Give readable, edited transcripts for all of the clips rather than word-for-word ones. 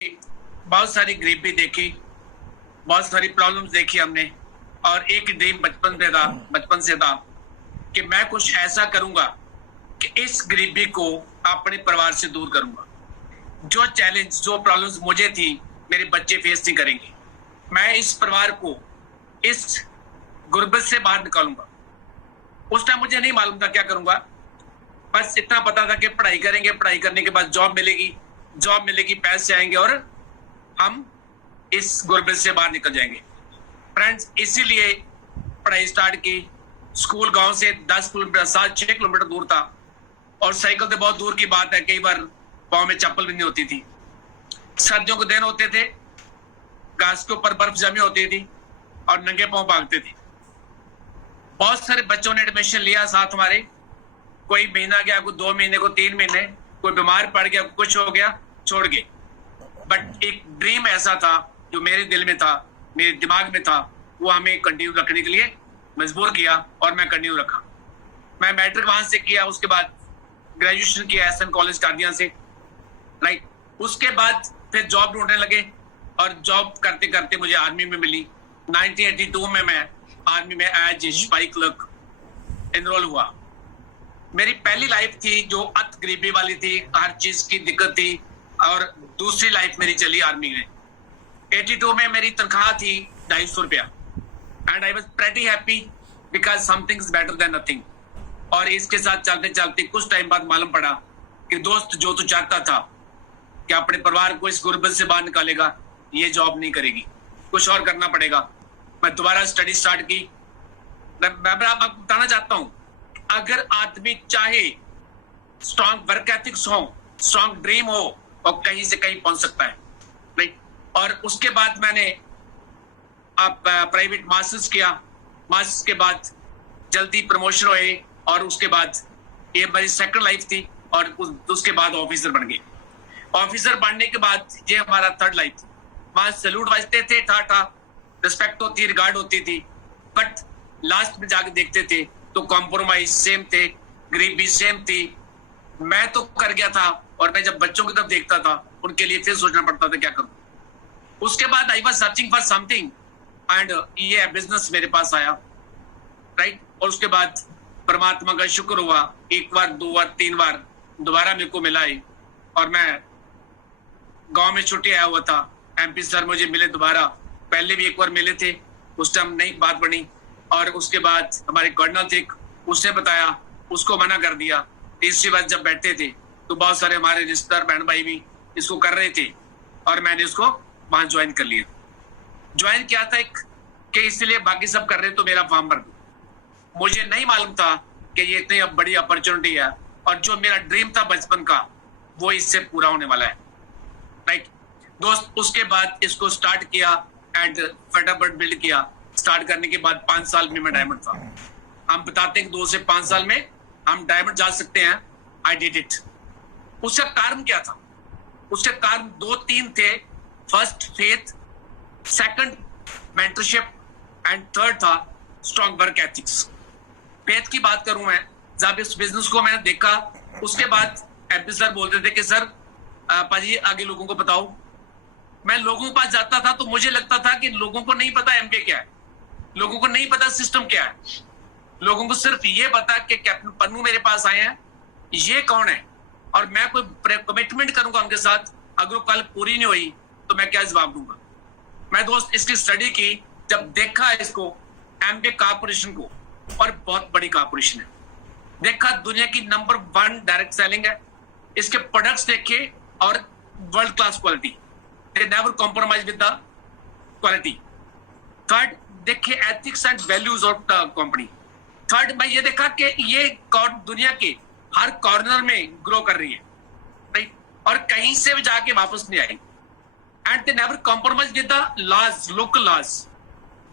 बहुत सारी गरीबी देखी, बहुत सारी प्रॉब्लम्स देखी हमने। और एक ड्रीम बचपन से था कि मैं कुछ ऐसा करूंगा कि इस गरीबी को अपने परिवार से दूर करूंगा। जो चैलेंज, जो प्रॉब्लम्स मुझे थी, मेरे बच्चे फेस नहीं करेंगे। मैं इस परिवार को इस गुर्बत से बाहर निकालूंगा। उस टाइम मुझे नहीं मालूम था क्या करूंगा, बस इतना पता था कि पढ़ाई करेंगे, पढ़ाई करने के बाद जॉब मिलेगी, पैसे आएंगे और हम इस गुर्बत से बाहर निकल जाएंगे। फ्रेंड्स, इसीलिए पढ़ाई स्टार्ट की। स्कूल गांव से 10 किलोमीटर 7-6 किलोमीटर दूर था और साइकिल से बहुत दूर की बात है, कई बार पाँव में चप्पल भी नहीं होती थी। सर्दियों के दिन होते थे, घास के ऊपर बर्फ जमी होती थी और नंगे पाँव भागते थे। बहुत सारे बच्चों ने एडमिशन लिया साथ हमारे। कोई महीना गया, कोई 2 महीने, कोई 3 महीने, कोई बीमार पड़ गया, कुछ हो गया, छोड़ गए। बट एक ड्रीम ऐसा था जो मेरे दिल में था, मेरे दिमाग में था, वो हमें कंटिन्यू रखने के लिए मजबूर किया और मैं कंटिन्यू रखा। मैं मैट्रिक वहां से किया, उसके बाद ग्रेजुएशन किया एसएन कॉलेज कादियां से, राइट। उसके बाद फिर जॉब ढूंढने लगे और जॉब करते करते मुझे आर्मी में मिली। 1982 में मैं आर्मी में एज सिपाही क्लर्क एनरोल हुआ। मेरी पहली लाइफ थी जो अत गरीबी वाली थी, हर चीज की दिक्कत थी, और दूसरी लाइफ मेरी चली आर्मी में। 82 में मेरी तनख्वाह थी 250 रुपया and I was pretty happy because something is better than nothing. और इसके साथ चलते चलते कुछ टाइम बाद मालूम पड़ा कि दोस्त, जो तू चाहता था कि अपने परिवार को इस गुर्बत से बाहर निकालेगा, ये जॉब नहीं करेगी, कुछ और करना पड़ेगा। मैं दोबारा स्टडी स्टार्ट की। मैं आपको बताना चाहता हूं, अगर आदमी चाहे, स्ट्रॉन्ग वर्क एथिक्स हो, स्ट्रॉन्ग ड्रीम हो, और कहीं से कहीं पहुंच सकता है, राइट। और उसके बाद मैंने आप प्राइवेट मास्टर्स किया। मास्टर्स के बाद जल्दी प्रमोशन हुए और उसके बाद ये मेरी सेकंड लाइफ थी और उसके बाद ऑफिसर बन गए। ऑफिसर बनने के बाद ये हमारा थर्ड लाइफ थी। वहां सैल्यूट बजते थे, था रिस्पेक्ट होती, रिगार्ड होती थी, बट लास्ट में जाके देखते थे तो कॉम्प्रोमाइज सेम थे, गरीबी सेम थी। मैं तो कर गया था और मैं जब बच्चों की तरफ देखता था, उनके लिए फिर सोचना पड़ता था क्या करूं। उसके बाद I was searching for something and ये बिजनेस मेरे पास आया, राइट। और उसके बाद परमात्मा का शुक्र हुआ, 1 बार 2 बार 3 बार दोबारा मेरे को मिला है। और मैं गांव में छुट्टी आया हुआ था, एमपी सर मुझे मिले दोबारा। पहले भी 1 बार मिले थे, उस टाइम नई बात बनी। और उसके बाद हमारे कर्नल थे, उसने बताया, उसको मना कर दिया। तीसरी बार जब बैठते थे तो बहुत सारे हमारे रिश्तेदार बहन भाई भी इसको कर रहे थे और मैंने उसको वहां ज्वाइन कर लिया। ज्वाइन किया था एक कि इसलिए बाकी सब कर रहे तो मेरा फॉर्म भर दो। मुझे नहीं मालूम था कि ये इतनी बड़ी अपॉर्चुनिटी है और जो मेरा ड्रीम था बचपन का, वो इससे पूरा होने वाला है, राइट दोस्त। उसके बाद इसको स्टार्ट किया एंड फटाफट बिल्ड किया। स्टार्ट करने के बाद 5 साल में मैं डायमंड था। हम बताते हैं कि 2 से 5 साल में हम डायमंड जा सकते हैं। I did it. उसका कारण क्या था? उसके कारण 2-3 थे। First faith, second mentorship and third था स्ट्रॉन्ग वर्क एथिक्स। फेथ की बात करूं मैं, जब इस बिजनेस को मैंने देखा, उसके बाद एमपी सर बोलते थे कि सर पाजी आगे लोगों को बताओ। मैं लोगों के पास जाता था तो मुझे लगता था कि लोगों को नहीं पता एमपी क्या है, लोगों को नहीं पता सिस्टम क्या है। लोगों को सिर्फ ये पता कि कैप्टन पन्नू मेरे पास आए हैं, ये कौन है, और मैं कोई कमिटमेंट करूंगा उनके साथ, अगर वो कल पूरी नहीं हुई तो मैं क्या जवाब दूंगा। मैं दोस्त इसकी स्टडी की, जब देखा इसको एमपी कॉर्पोरेशन को, और बहुत बड़ी कॉर्पोरेशन है, देखा दुनिया की नंबर 1 डायरेक्ट सेलिंग है। इसके प्रोडक्ट्स देखे और world class quality, they never compromise with the quality. Third देखे ethics and values of the company. Third मैं ये देखा कि ये दुनिया के हर कॉर्नर में ग्रो कर रही है, राइट, और कहीं से भी जाके वापस नहीं आई। And they never compromise with the laws, local laws.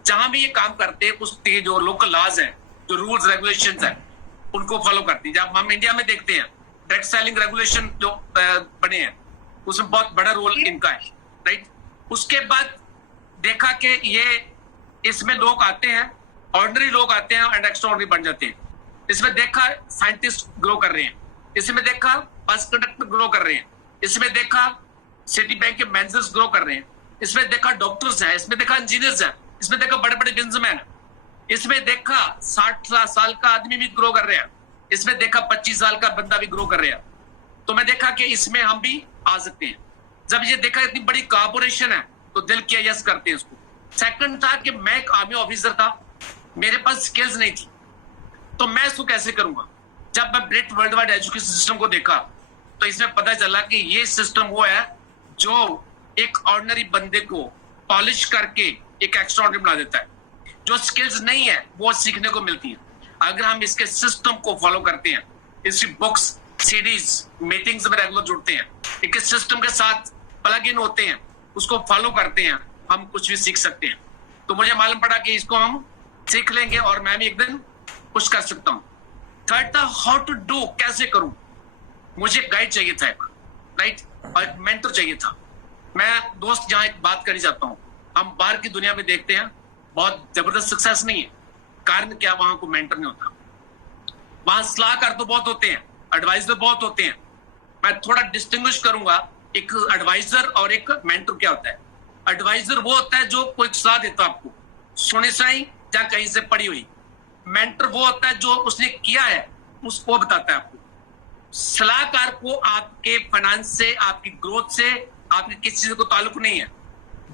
जहां भी ये काम करते हैं उसके जो लोकल लॉज हैं, जो रूल्स रेगुलेशंस हैं, उनको फॉलो करती है। जब हम इंडिया में देखते हैं डायरेक्ट सेलिंग रेगुलेशन जो बने हैं, उसमें बहुत बड़ा रोल इनका है, राइट। उसके बाद देखा कि ये इसमें लोग आते हैं, ऑर्डिनरी लोग आते हैं एंड एक्स्ट्रा ऑर्डिनरी बन जाते हैं। इसमें देखा साइंटिस्ट ग्रो कर रहे हैं, इसमें देखा बस कंडक्टर ग्रो कर रहे हैं, इसमें देखा सिटी बैंक के मैनेजर्स ग्रो कर रहे हैं, इसमें देखा डॉक्टर्स हैं, इसमें देखा इंजीनियर्स हैं, इसमें देखा बड़े बड़े बिजनेसमैन, इसमें देखा 60 साल का आदमी भी ग्रो कर रहे हैं, इसमें देखा 25 साल का बंदा भी ग्रो कर रहे हैं। तो मैं देखा कि इसमें हम भी आ सकते हैं। जब ये देखा इतनी बड़ी कॉर्पोरेशन है तो दिल किया यस करते हैं इसको। सेकंड था कि मैं एक आर्मी ऑफिसर था, मेरे पास स्किल्स नहीं थी, तो मैं इसको कैसे करूंगा। जब मैं ब्रिट वर्ल्ड वाइड एजुकेशन सिस्टम को देखा तो इसमें पता चला कि ये सिस्टम वो है जो एक ऑर्डिनरी बंदे को पॉलिश करके एक एक्स्ट्राऑर्डिनरी बना देता है। जो स्किल्स नहीं है वो सीखने को मिलती है अगर हम इसके सिस्टम को फॉलो करते हैं, इसकी बुक्स, सीडीज, मीटिंग्स में रेगुलर जुड़ते हैं, एक सिस्टम के साथ प्लग इन होते हैं, उसको फॉलो करते हैं, हम कुछ भी सीख सकते हैं। तो मुझे मालूम पड़ा कि इसको हम सीख लेंगे और मैं भी एक दिन कुछ कर सकता हूँ। थर्ड था हाउ टू डू, कैसे करूं। मुझे गाइड चाहिए था एक, राइट, और एक मेंटर चाहिए था। मैं दोस्त जहां एक बात करनी चाहता हूँ, हम बाहर की दुनिया में देखते हैं बहुत जबरदस्त सक्सेस नहीं है, कारण क्या, वहां को मेंटर नहीं होता। वहां सलाहकार तो बहुत होते हैं, एडवाइजर बहुत होते हैं। मैं थोड़ा डिस्टिंग्विश करूंगा एक एडवाइजर और एक मेंटर क्या होता है। एडवाइजर वो होता है जो कोई सलाह देता है आपको, सुने सही या कहीं से पड़ी हुई। मेंटर वो होता है जो उसने किया है उसको बताता है आपको। सलाहकार को आपके फाइनेंस से, आपकी ग्रोथ से, आपकी किसी चीज को ताल्लुक नहीं है,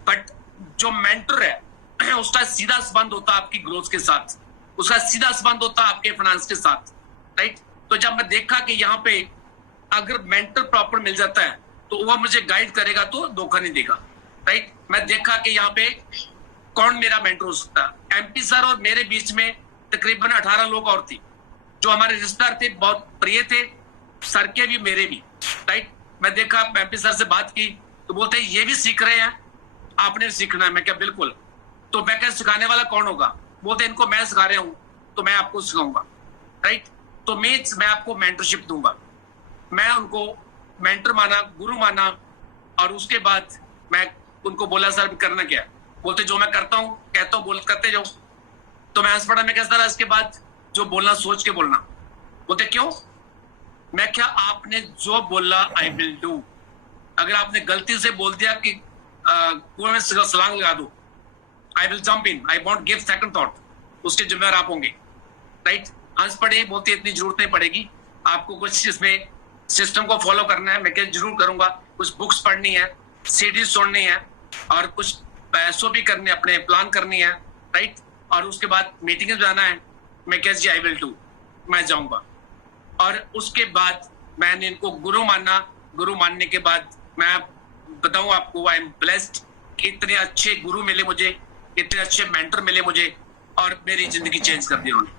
बट जो मेंटर है उसका सीधा संबंध होता है आपकी ग्रोथ के साथ, उसका सीधा संबंध होता है आपके फाइनेंस के साथ, राइट। तो जब मैं देखा कि यहाँ पे अगर मेंटर प्रॉपर मिल जाता है तो वह मुझे गाइड करेगा तो धोखा नहीं देगा, राइट। मैं देखा कि यहाँ पे कौन मेरा मेंटर हो सकता है। एमपी सर और मेरे बीच में तकरीबन 18 लोग और थे जो हमारे रिश्तेदार थे, बहुत प्रिय थे, सर के भी मेरे भी, राइट। मैं देखा, एमपी सर से बात की तो बोलते हैं ये भी सीख रहे हैं, आपने भी सीखना है। मैं क्या बिल्कुल। तो मैं क्या सिखाने वाला कौन होगा, बोलते इनको मैं सिखा रहा हूँ तो मैं आपको सिखाऊंगा, राइट। तो मैं आपको मेंटरशिप दूंगा। मैं उनको मेंटर माना, गुरु माना, और उसके बाद मैं उनको बोला सर करना क्या है, बोलते जो मैं करता हूँ कहता हूँ, बोल करते जाओ। तो मैं हंस पड़ा, मैं कहता रहा इसके बाद जो बोलना सोच के बोलना। बोलते क्यों, मैं क्या, आपने जो बोला आई विल डू। अगर आपने गलती से बोल दिया कि कुएं में छलांग लगा दो, I will jump in, I want give second thought, उसके जिम्मेदार आप होंगे, राइट। हंस पड़े, बोलते इतनी जरूरत नहीं पड़ेगी, आपको कुछ इसमें सिस्टम को फॉलो करना है। मैं क्या जरूर करूंगा, कुछ बुक्स पढ़नी है, सीडीज सुननी है, और कुछ पैसों भी करने, अपने प्लान करनी है, राइट। और उसके बाद मीटिंग में जाना है। मैं क्या जी आई विल डू, मैं जाऊंगा। और उसके बाद मैंने इनको गुरु माना। गुरु मानने के बाद मैं बताऊं आपको, आई एम ब्लेस्ड कि इतने अच्छे गुरु मिले मुझे, इतने अच्छे मेंटर मिले मुझे, और मेरी जिंदगी चेंज कर दी उन्होंने,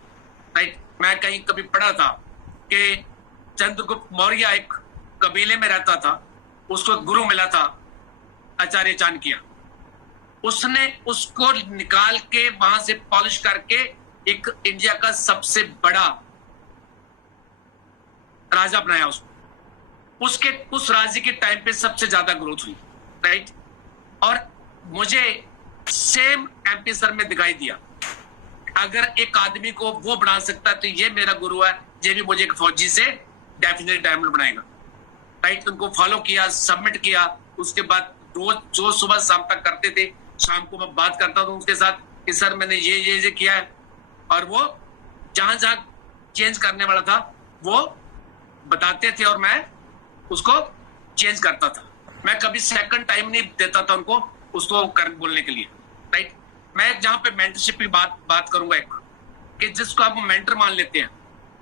राइट। मैं कहीं कभी पढ़ा था कि चंद्रगुप्त मौर्य एक कबीले में रहता था, उसको गुरु मिला था आचार्य चाणक्य। उसने उसको निकाल के वहां से पॉलिश करके एक इंडिया का सबसे बड़ा राजा बनाया उसको। उसके उस राज्य के टाइम पे सबसे ज्यादा ग्रोथ हुई, राइट। और मुझे सेम एमपी सर में दिखाई दिया, अगर एक आदमी को वो बना सकता है तो ये मेरा गुरु है, ये भी मुझे एक फौजी से डेफिनेटली डायमंड बनाएगा, राइट। उनको फॉलो किया, सबमिट किया। उसके बाद रोज जो सुबह शाम तक करते थे, शाम को मैं बात करता था उनके साथ कि सर मैंने ये किया है, और वो जहां जहां चेंज करने वाला था वो बताते थे और मैं उसको चेंज करता था। मैं कभी सेकंड टाइम नहीं देता था उनको उसको बोलने के लिए, राइट। मैं जहां पे मेंटरशिप की बात करूंगा एक, कि जिसको आप मेंटर मान लेते हैं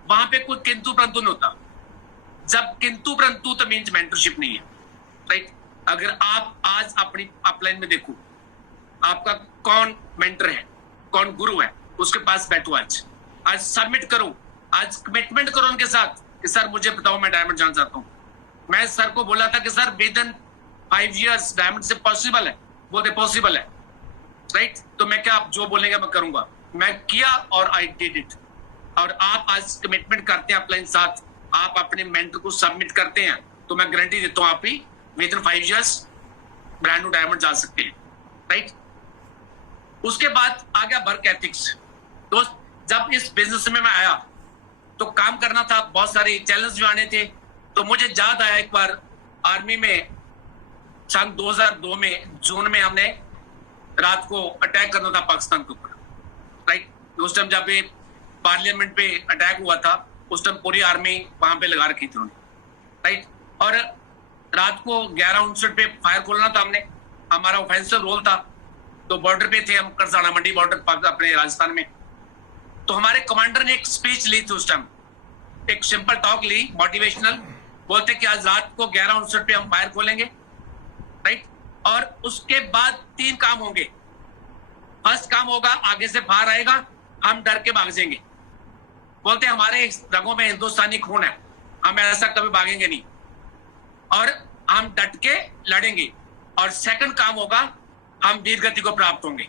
वहां पे कोई किंतु परंतु नहीं होता। जब किंतु परंतु तो मीन्स मेंटरशिप नहीं है, राइट। अगर आप आज अपनी अपलाइन में देखो, आपका कौन मेंटर है, कौन गुरु है, उसके पास बैठो, आज सबमिट करो, आज कमिटमेंट करो उनके साथ कि सर मुझे बताओ, मैं डायमंड जाना चाहता हूँ। मैं सर को बोला था कि sir with in 5 years diamond से पॉसिबल है, बोलते पॉसिबल है, राइट। तो मैं क्या, आप जो बोलेंगे मैं करूंगा। मैं किया और आई डिड इट। और आप आज कमिटमेंट करते हैं अपने साथ, आप अपने मेंटर को सबमिट करते हैं, तो मैं गारंटी देता हूँ आप ही within 5 years brand new diamond जा सकते हैं, राइट। उसके बाद आ गया वर्क एथिक्स। दोस्त, जब इस बिजनेस में मैं आया तो काम करना था, बहुत सारे चैलेंज भी आने थे। तो मुझे याद आया एक बार आर्मी में सन 2002 में जून में हमने रात को अटैक करना था पाकिस्तान के ऊपर, राइट। उस टाइम जब पार्लियामेंट पे अटैक हुआ था उस टाइम पूरी आर्मी वहां पे लगा रखी थी उन्होंने, राइट। और रात को 11:59 पे फायर खोलना था हमने, हमारा ऑफेंसिव रोल था। तो बॉर्डर पे थे हम, करसाना मंडी बॉर्डर अपने राजस्थान में। तो हमारे कमांडर ने एक स्पीच ली थी उस टाइम, एक सिंपल टॉक ली मोटिवेशनल। बोलते कि आज रात को 11:59 पे हम फायर खोलेंगे, राइट। और उसके बाद 3 काम होंगे। फर्स्ट काम होगा आगे से फायर आएगा, हम डर के भाग जाएंगे। बोलते हमारे रगों में हिंदुस्तानी खून है, हम ऐसा कभी भागेंगे नहीं और हम डट के लड़ेंगे। और सेकंड काम होगा हम वीर गति को प्राप्त होंगे।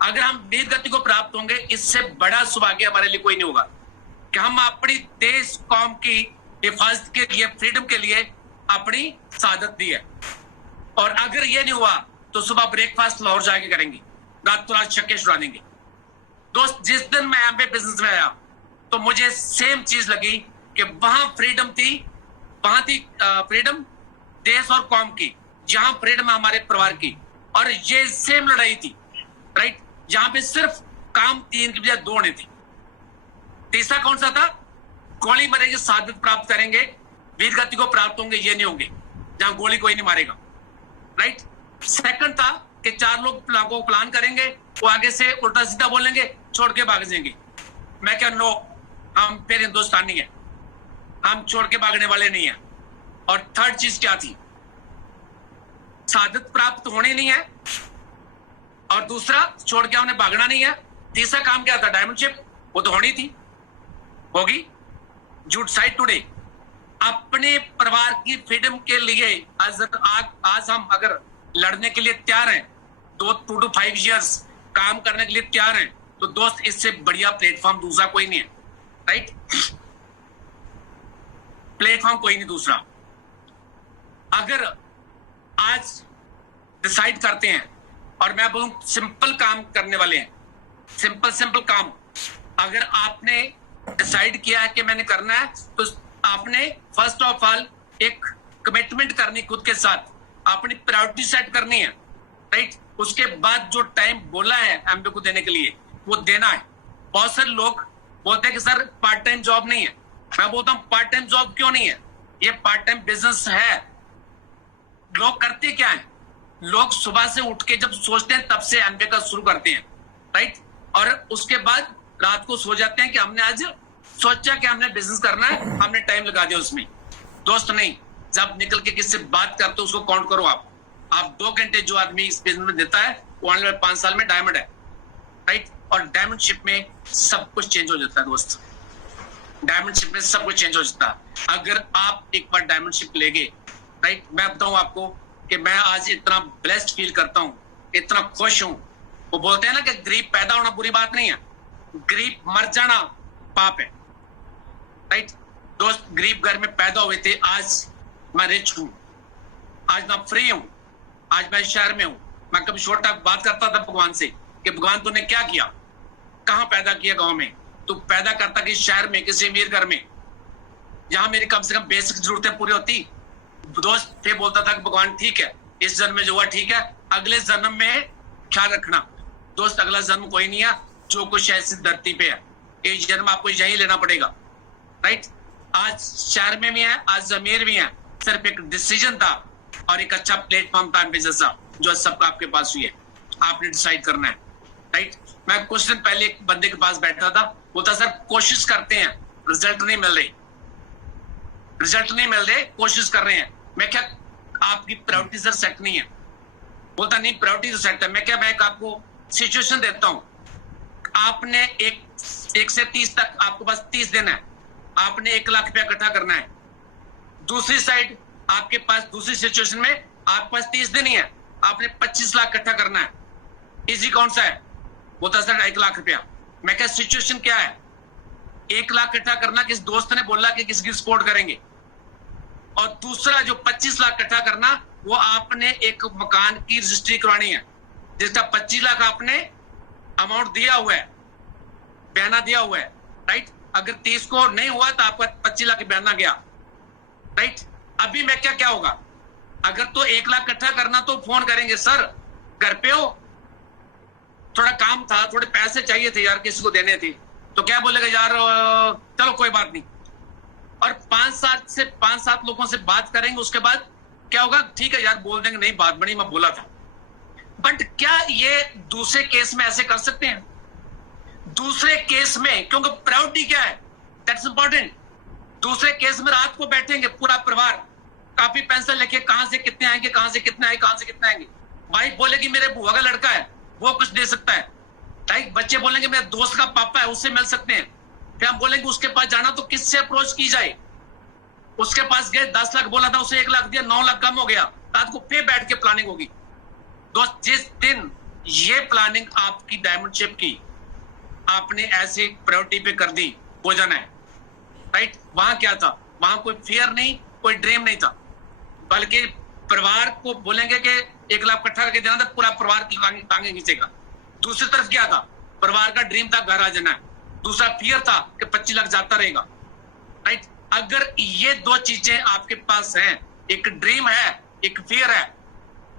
अगर हम वीर गति को प्राप्त होंगे, इससे बड़ा सौभाग्य हमारे लिए कोई नहीं होगा कि हम अपनी देश कौम की हिफाजत के लिए, फ्रीडम के लिए अपनी शहादत दी है। और अगर ये नहीं हुआ तो सुबह ब्रेकफास्ट लाहौर जाके करेंगे, रात को रात छक्के छुड़ा देंगे। दोस्त, जिस दिन मैं एमबे बिजनेस में आया तो मुझे सेम चीज लगी कि वहां फ्रीडम थी, वहां थी फ्रीडम देश और कौम की, जहां फ्रीडम है हमारे परिवार की। और ये सेम लड़ाई थी, राइट, जहां पे सिर्फ काम 3 की बजाय 2 होने थे। तीसरा कौन सा था? गोली मरेंगे, शहादत प्राप्त करेंगे, वीर गति को प्राप्त होंगे, ये नहीं होंगे जहां गोली कोई नहीं मारेगा, राइट। सेकंड था कि 4 लोग प्लान करेंगे, वो आगे से उल्टा सीधा बोलेंगे, छोड़ के भाग जाएंगे। मैं क्या, नो, हम फिर हिंदुस्तानी है, हम छोड़ के भागने वाले नहीं है। और थर्ड चीज क्या थी? शहादत प्राप्त होनी नहीं है, और दूसरा छोड़ के हमने भागना नहीं है। तीसरा काम क्या था? डायमंड शिप, वो तो होनी थी, होगी। जूट साइड टुडे, अपने परिवार की फ्रीडम के लिए आज हम अगर लड़ने के लिए तैयार हैं, 2 to 5 years काम करने के लिए तैयार हैं, तो दोस्त इससे बढ़िया प्लेटफॉर्म दूसरा कोई नहीं है, राइट। प्लेटफॉर्म कोई नहीं दूसरा। अगर आज डिसाइड करते हैं, और मैं बोलूं सिंपल काम करने वाले हैं, सिंपल काम, अगर आपने डिसाइड किया है कि मैंने करना है, तो आपने फर्स्ट ऑफ ऑल एक कमिटमेंट करनी खुद के साथ, अपनी प्रायोरिटी सेट करनी है, राइट। उसके बाद जो टाइम बोला है एमबी को देने के लिए, वो देना है। बहुत सारे लोग बोलते हैं कि सर पार्ट टाइम जॉब नहीं है। मैं बोलता हूं पार्ट टाइम जॉब क्यों नहीं है? ये पार्ट टाइम बिजनेस है। लोग करते क्या है? लोग सुबह से उठ के जब सोचते हैं तब से एमबी का शुरू करते हैं, राइट। और उसके बाद रात को सो जाते हैं कि हमने आज सोचा कि हमने बिजनेस करना है, हमने टाइम लगा दिया उसमें। दोस्त नहीं, जब निकल के किससे बात करते हो उसको काउंट करो। आप 2 घंटे जो आदमी इस बिजनेस में देता है, वो आने वाले 5 साल में डायमंड है, राइट। और डायमंड शिप में सब कुछ चेंज हो जाता है दोस्त, डायमंड शिप में सब कुछ चेंज हो जाता है अगर आप एक बार डायमंड शिप लेगे, राइट। मैं बताऊं आपको कि मैं आज इतना ब्लेस्ड फील करता हूं, इतना खुश हूं। वो बोलते हैं ना कि गरीब पैदा होना बुरी बात नहीं है, गरीब मर जाना पाप है, राइट। दोस्त, गरीब घर में पैदा हुए थे, आज मैं रिच हूं, आज मैं फ्री हूं, आज मैं शहर में हूं। मैं कभी छोटा बात करता था भगवान से कि भगवान तूने क्या किया, कहां पैदा किया? गांव में। तू पैदा करता कि शहर में, किसी अमीर घर में, जहां मेरी कम से कम बेसिक जरूरतें पूरी होती। दोस्त फिर बोलता था कि भगवान ठीक है, इस जन्म में जो हुआ ठीक है, अगले जन्म में ख्याल रखना। दोस्त, अगला जन्म कोई नहीं है, जो कुछ ऐसी धरती पे है, ये जन्म आपको यही लेना पड़ेगा, राइट। आज शहर में भी है, आज अमीर भी है, सिर्फ एक डिसीजन था और एक अच्छा प्लेटफॉर्म था बिजनेस का, जो सब आपके पास हुई है। आपने डिसाइड करना है, राइट। मैं कुछ दिन पहले एक बंदे के पास बैठा था, बोलता सर कोशिश करते हैं, रिजल्ट नहीं मिल रही, रिजल्ट नहीं मिल रहे, कोशिश कर रहे हैं। मैं क्या, आपकी प्रायोरिटी सर सेट नहीं है? बोलता नहीं, प्रायोरिटी तो सेट है। मैं क्या, मैं आपको सिचुएशन देता हूं, आपने एक से 30 तक आपके पास 30 दिन है, आपने 1 लाख रुपया इकट्ठा करना है। दूसरी साइड आपके पास, दूसरी सिचुएशन में आपके पास 30 दिन ही है, आपने 25 लाख इकट्ठा करना है। इजी कौन सा है? बोलता सर 1 लाख रुपया। मैं क्या, सिचुएशन क्या है? 1 लाख इकट्ठा करना, किस दोस्त ने बोला कि किसकी सपोर्ट करेंगे, और दूसरा जो 25 लाख इकट्ठा करना, वो आपने एक मकान की रजिस्ट्री करवानी है, जिसका 25 लाख आपने अमाउंट दिया हुआ है, बयाना दिया हुआ है, राइट। अगर 30 को नहीं हुआ तो आपका 25 लाख बयाना गया, राइट। अभी मैं क्या होगा, अगर तो 1 लाख इकट्ठा करना तो फोन करेंगे, सर घर पे हो, थोड़ा काम था, थोड़े पैसे चाहिए थे यार, किसी को देने थे, तो क्या बोलेगा यार चलो कोई बात नहीं। और 5-7 लोगों से बात करेंगे, उसके बाद क्या होगा, ठीक है यार बोल देंगे, नहीं बात बनी, मैं बोला था। बट क्या ये दूसरे केस में ऐसे कर सकते हैं? दूसरे केस में, क्योंकि प्रायोरिटी क्या है, दैट्स इंपॉर्टेंट। दूसरे केस में रात को बैठेंगे पूरा परिवार, कापी पेंसिल लेके, कहां से कितने आएंगे, कहां से कितने आएंगे, कहां से कितने आएंगे। भाई बोलेगी मेरे बुआ का लड़का है, वो कुछ दे सकता है, राइट। बच्चे बोलेंगे मेरे दोस्त का पापा है, उससे मिल सकते हैं। फिर हम बोलेंगे उसके पास जाना, तो किससे अप्रोच की जाए? उसके पास गए, 10 लाख बोला था, उसे 1 लाख दिया, 9 लाख कम हो गया। रात को फिर बैठ के प्लानिंग होगी। दोस्त, जिस दिन ये प्लानिंग आपकी डायमंड शिप की आपने ऐसे प्रायोरिटी पे कर दी, हो जाना है, राइट। वहां क्या था, वहां कोई फियर नहीं, कोई ड्रीम नहीं था, बल्कि परिवार को बोलेंगे कि 1 लाख इकट्ठा करके देना था, पूरा परिवार की टांगे खींचेगा। दूसरी तरफ क्या था, परिवार का ड्रीम था घर आ जाना है, दूसरा फियर था कि 25 लाख जाता रहेगा, राइट। अगर ये 2 चीजें आपके पास हैं, एक ड्रीम है, एक फियर है,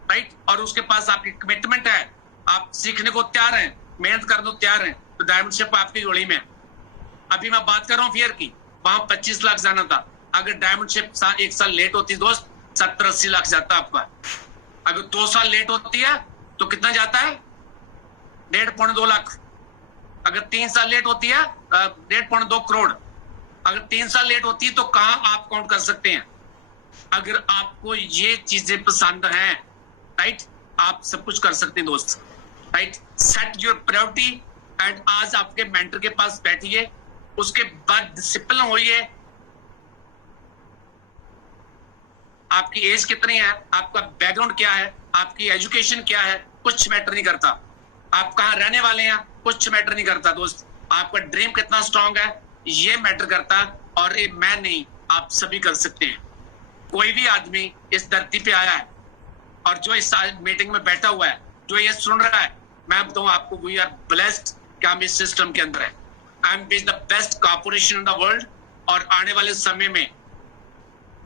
राइट, और उसके पास आपकी कमिटमेंट है, आप सीखने को तैयार हैं, मेहनत करने को तैयार हैं, तो डायमंड शिप आपकी जोड़ी में है। अभी मैं बात कर रहा हूँ फियर की, वहां 25 लाख जाना था। अगर डायमंड शिप 1 साल लेट होती दोस्त, 70-80 लाख जाता आपका। अगर 2 साल लेट होती है तो कितना जाता है, 1.5-2 लाख। अगर 3 साल लेट होती है 1.5-2 करोड़। अगर 3 साल लेट होती है तो कहां आप काउंट कर सकते हैं? अगर आपको ये चीजें पसंद हैं, राइट, आप सब कुछ कर सकते हैं दोस्त, right. Set your priority and आज आपके मेंटर के पास बैठिए, उसके बाद डिसिप्लिन होइए। आपकी एज कितनी है, आपका बैकग्राउंड क्या है, आपकी एजुकेशन क्या है, कुछ मैटर नहीं करता। आप कहाँ रहने वाले हैं, कुछ मैटर नहीं करता दोस्त। आपका ड्रीम कितना स्ट्रांग है, ये मैटर करता। और ये मैं नहीं, आप सभी कर सकते हैं। कोई भी आदमी इस धरती पे आया है और जो इस मीटिंग में बैठा हुआ है, जो ये सुन रहा है, मैं बताऊं आपको, वी आर ब्लेस्ड कि हम इस सिस्टम के अंदर है। I am the best corporation in the world. और आने वाले समय में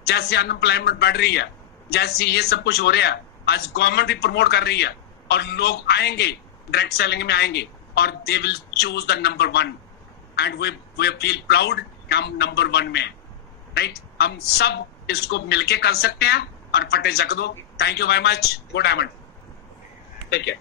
जैसे अनएम्प्लॉयमेंट बढ़ रही है, जैसे ये सब कुछ हो रहा है, आज गवर्नमेंट भी प्रमोट कर रही है और लोग आएंगे, डायरेक्ट सेलिंग में आएंगे और they will choose the number 1 and we feel proud कि हम नंबर 1 में हैं, राइट। हम सब इसको मिलके कर सकते हैं और फटे चक दो। Thank you very much. Good diamond, take care.